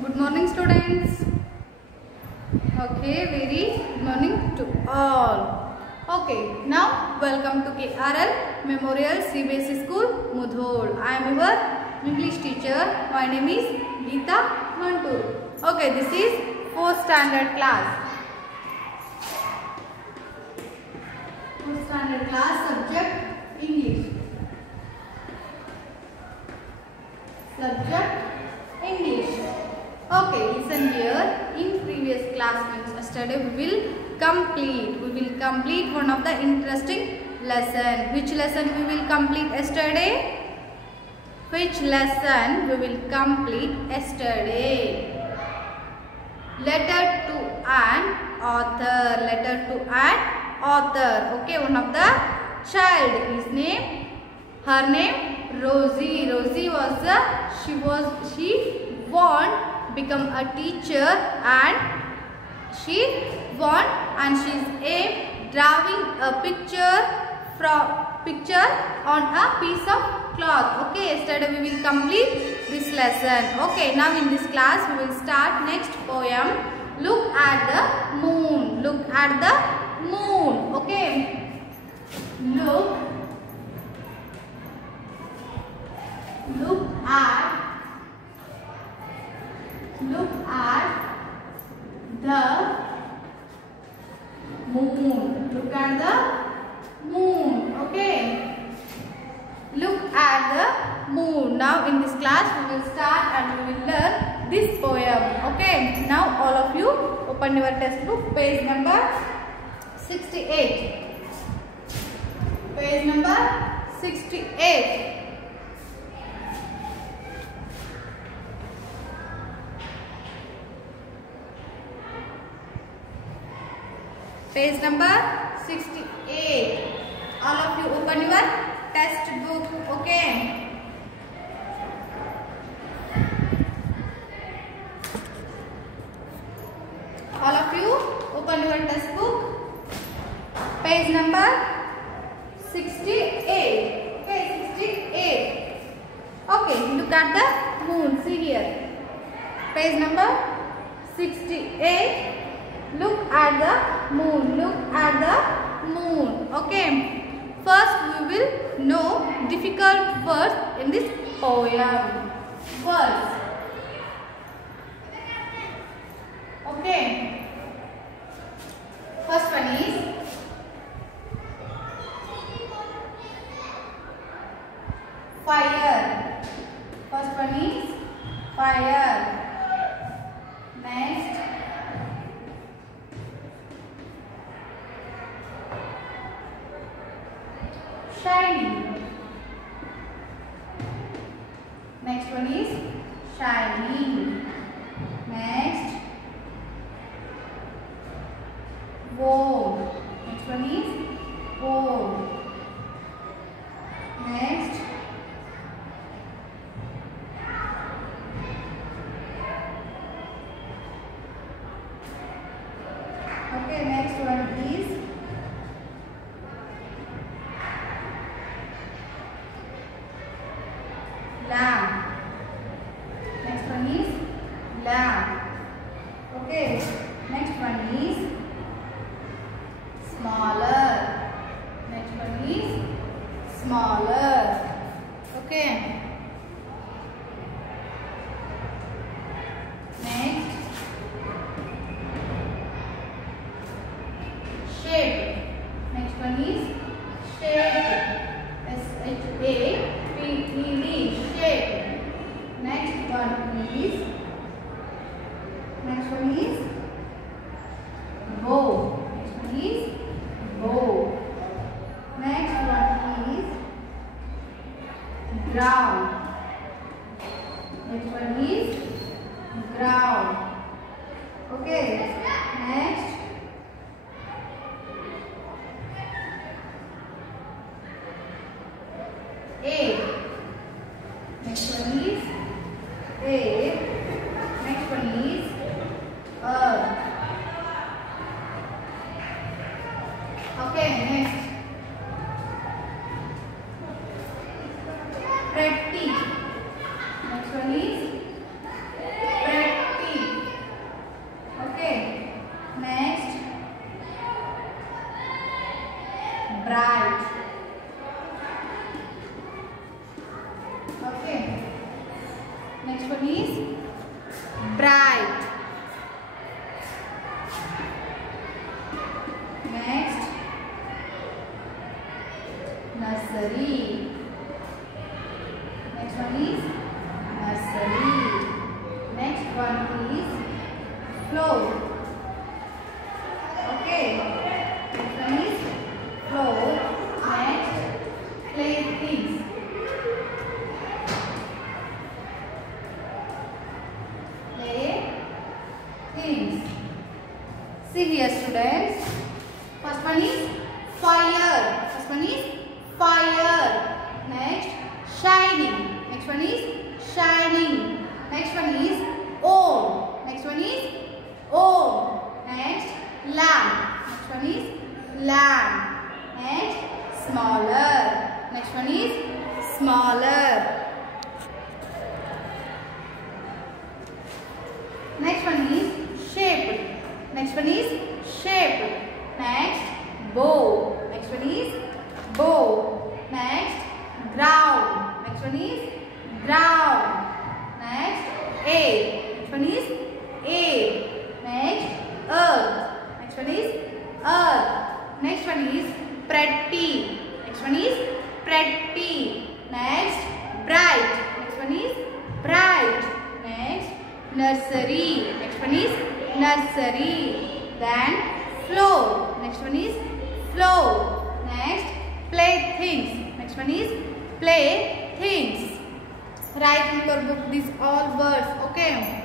Good morning, students. Okay, very good morning to all. Okay, now welcome to KRL Memorial CBSE School, Mudhol. I am your English teacher. My name is Geeta Mantur. Okay, this is 4th standard class. 4th standard class, subject English. Subject English. Okay, listen here. In previous class, yesterday we will complete one of the interesting lesson. Which lesson we will complete yesterday? Which lesson we will complete yesterday? Letter to an author. Letter to an author. Okay, one of the child. Her name Rosie. Rosie she want become a teacher and she's drawing a picture on a piece of cloth. Okay, yesterday we will complete this lesson. Okay, now in this class we will start next poem. Look at the moon. Look at the moon. Okay, look at the moon. Look at the moon. Okay. Look at the moon. Now in this class we will start and we will learn this poem. Okay. Now all of you open your textbook, page number 68. Page number 68. Page number 68. All of you open your textbook. Okay. All of you open your textbook. Page number 68. Okay, 68. Okay, look at the moon. See here. Page number 68. Look at the moon. Look at the moon. Okay. First we will know difficult words in this poem. Words. Okay. First one is fire. First one is fire. Next, shining. Next one is shining. Next, warm. Next one is warm. Next, okay, next one is lamb. Next one is lamb. Okay. Next one is smaller. Next one is smaller. Okay. Next, shape. Next one is shape. S-H-A-P-E-D. Shape. Next one is bow. Next one is bow. Next one is ground. Next one is ground. Okay. Next, egg. Next one is egg. Next one is earth. Okay, next. Pretty. Next one is pretty. floor. Okay. Next one is floor. Next, playthings. Playthings. See here, students. First one is fire. First one is fire. Next, shining. Next one is shining. Next one is own. Next one is own. Next, lamp. Next one is lamp. Next, smaller. Next one is smaller. Next one is shaped. Next one is shaped. Next, bow. Next one is bow. Next, ground. Next one is ground. Next, air. Next one is air. Next, earth. Next one is earth. Next one is pretty. Next one is pretty. Next, bright. Next one is bright. Next, nursery. Next one is nursery. Then floor. Next one is floor. Next, playthings. Next one is playthings. Write in your book these all words. Okay.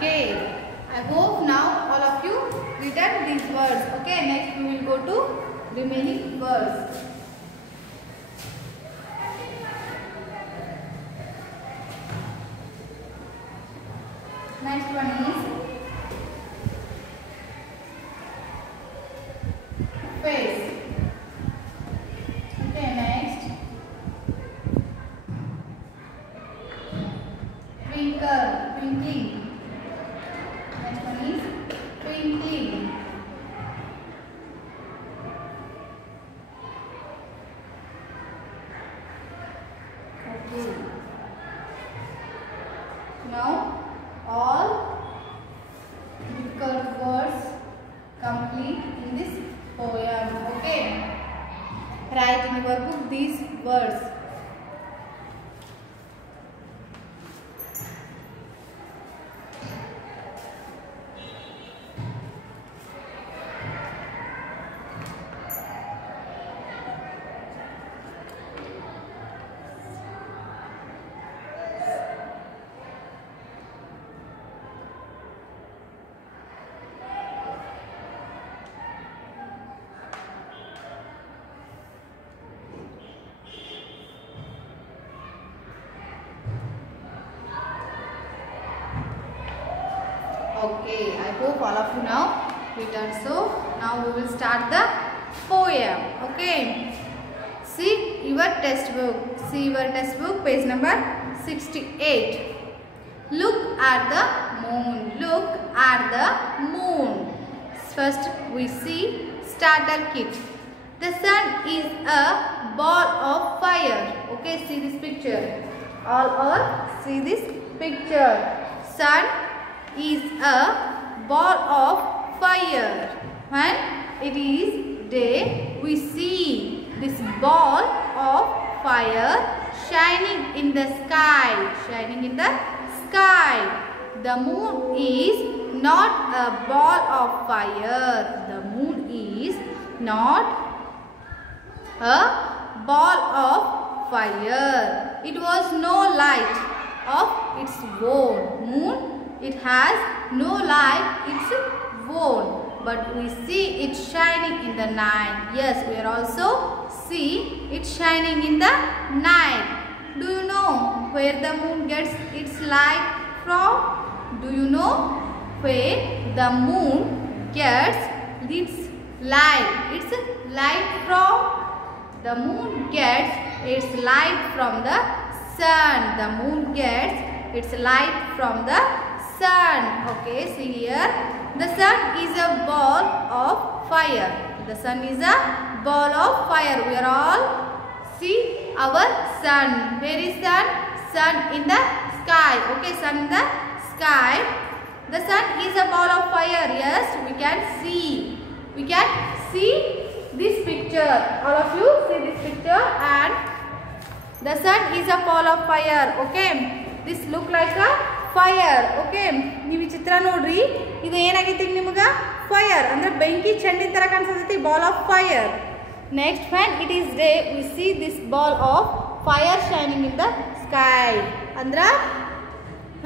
Okay, I hope now all of you written these words. Okay, next we will go to remaining words. Next one is face. Okay, next twinkle, twinkling. Next one is twinkling. Okay. Now all difficult words complete in this poem. Okay. Write in your book these words. Okay, I hope all of you now returned. So now we will start the poem. Okay, see your textbook. See your textbook, page number 68. Look at the moon. Look at the moon. First we see starter kit. The sun is a ball of fire. Okay, see this picture. All see this picture. Sun is a ball of fire. When it is day, we see this ball of fire shining in the sky. Shining in the sky. The moon is not a ball of fire. The moon is not a ball of fire. It was no light of its own. Moon, it has no light its own, but we see it shining in the night. Yes, we are also see it shining in the night. Do you know where the moon gets its light from? Do you know where the moon gets its light? Its light from? The moon gets its light from the sun. The moon gets its light from the sun. Okay, see here. The sun is a ball of fire. The sun is a ball of fire. We are all see our sun. Where is sun? Sun in the sky. Okay, sun in the sky. The sun is a ball of fire. Yes, we can see. We can see this picture. All of you see this picture, and the sun is a ball of fire. Okay, this look like a fire. Okay, ನೀವು ಈ ಚಿತ್ರ ನೋಡ್ರಿ. ಇದು ಏನಾಗೈತಿ ನಿಮಗೆ? Fire ಅಂದ್ರೆ ಬೆಂಕಿ ಚಂಡಿ ತರ ಕಾಣಿಸುತ್ತೆ, ball of fire. Next, when it is day, we see this ball of fire shining in the sky. Andra,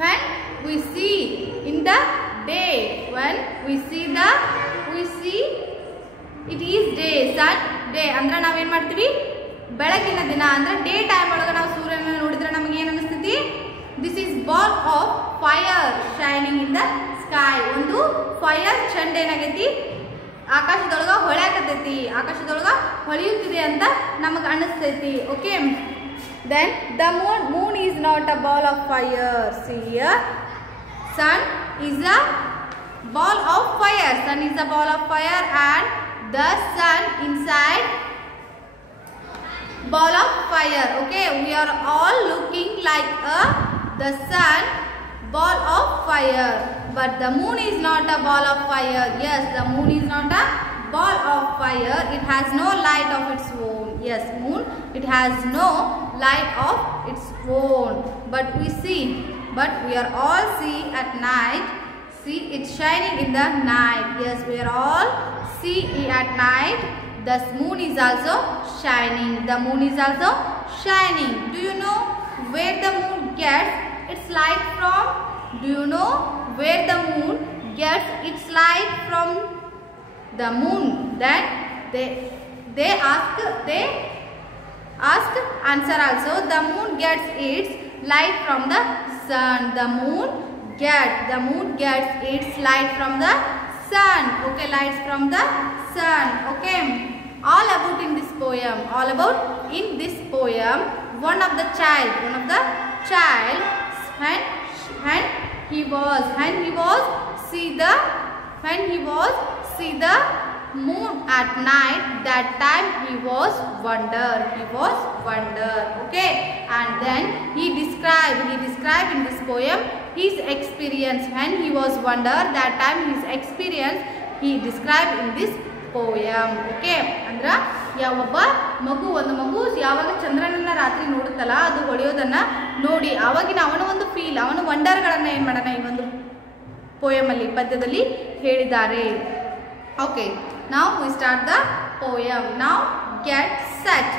when we see in the day, when we see it is day, sun day. Andra ನಾವು ಏನು ಮಾಡ್ತೀವಿ? ಬೆಳಗಿನ ದಿನ ಅಂದ್ರೆ day time ಒಳಗೆ ನಾವು ಸೂರ್ಯನ ನೋಡಿದ್ರೆ ನಮಗೆ ಏನು ಅನಿಸುತ್ತೆ? This is ball of fire shining in the sky. ಒಂದು ಫೈರ್ ಚಂಡ್ ಏನಾಗೈತಿ ಆಕಾಶದೊಳಗ ಹೊಳೆಯಾಕತೈತಿ, ಆಕಾಶದೊಳಗ ಹೊಳೆಯುತ್ತಿದೆ ಅಂತ ನಮಗೆ ಅನಿಸ್ತೈತಿ. Okay, then the moon is not a ball of fire. See here, sun is a ball of fire. Sun is a ball of fire, and the sun inside ball of fire. Okay, we are all looking like the sun ball of fire, but the moon is not a ball of fire. Yes, the moon is not a ball of fire. It has no light of its own. Yes, moon, it has no light of its own, but we are all see at night. See, it's shining in the night. Yes, we are all see at night. The moon is also shining. The moon is also shining. Do you know where the moon gets its light from? Do you know where the moon gets its light from? The moon. Then they ask answer also. The moon gets its light from the sun. The moon gets its light from the sun. Okay, lights from the sun. Okay, all about in this poem. All about in this poem. One of the child when he was see the moon at night, that time he was wonder. Okay, and then he described in this poem his experience. When he was wonder, that time his experience he described in this poem. Okay, ಅಂದ್ರ ಯಾವೊಬ್ಬ ಒಂದು ಮಗು ಯಾವಾಗ ಚಂದ್ರನನ್ನ ರಾತ್ರಿ ನೋಡುತ್ತಲ್ಲ, ಅದು ಹೊಳೆಯೋದನ್ನ ನೋಡಿ ಆವಾಗಿನ ಅವನ ಒಂದು ಫೀಲ್, ಅವನ ವಂಡರ್ಗಳನ್ನ ಏನು ಮಾಡೋಣ ಈ ಒಂದು poem ಅಲ್ಲಿ ಪದ್ಯದಲ್ಲಿ ಹೇಳಿದ್ದಾರೆ. Okay, now we start the poem. Now get set.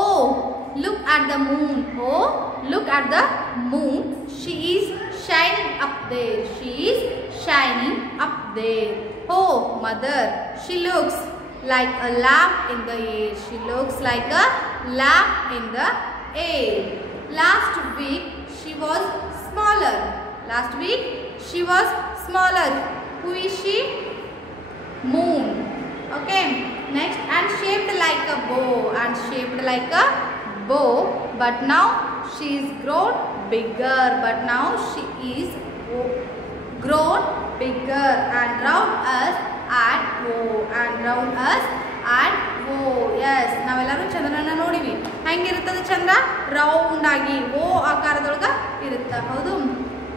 Oh, look at the moon. Oh, look at the moon. She is shining up there. She is shining up there. Oh, mother, she looks like a lamp in the air. She looks like a lamp in the air. Last week she was smaller. Last week she was smaller. Who is she? Moon. Okay. Next, and shaped like a bow, and shaped like a bow, but now she is grown bigger, but now she is grown bigger, and round us and O, and round us and O. Yes, ನಾವೆಲ್ಲರೂ ಚಂದ್ರನ ನೋಡಿವಿ. ಹೆಂಗಿರುತ್ತದೆ ಚಂದ್ರ? Round ಆಗಿ O ಆಕಾರದೊಳಗ ಇರುತ್ತೆ. ಹೌದು.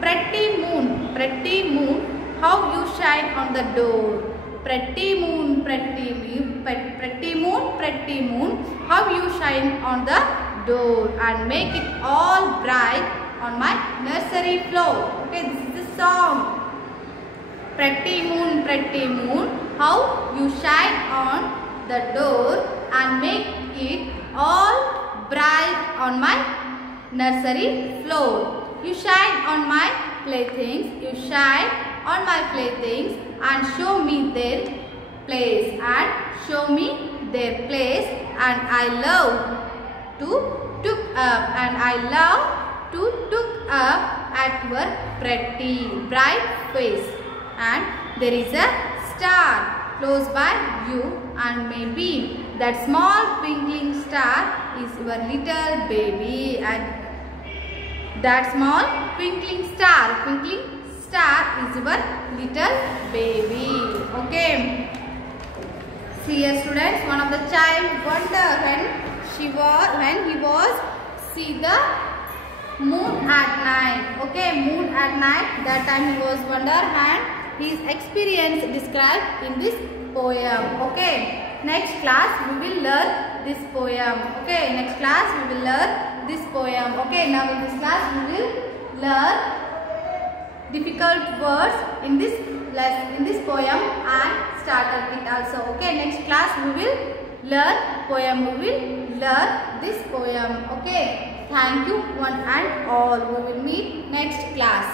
Pretty moon, pretty moon, how you shine on the door. Pretty moon, pretty moon, pretty moon, pretty moon, how you shine on the door and make it all bright on my nursery floor. Okay, this is the song. Pretty moon, how you shine on the door and make it all bright on my nursery floor. You shine on my playthings, you shine on my playthings and show me their place, and show me their place, and I love to took up, and I love to took up at your pretty bright face, and there is a star close by you, and maybe that small twinkling star is your little baby, and that small twinkling star is your little baby. Okay. See here students, one of the child wonder when he was see the moon at night. Okay, moon at night, that time he was wonder, and his experience described in this poem. Okay, next class we will learn this poem. Okay, next class we will learn this poem. Okay, now in this class we will learn difficult words in this poem and starter kit also. Okay, next class we will learn poem. We will learn this poem. Okay, thank you one and all. We will meet next class.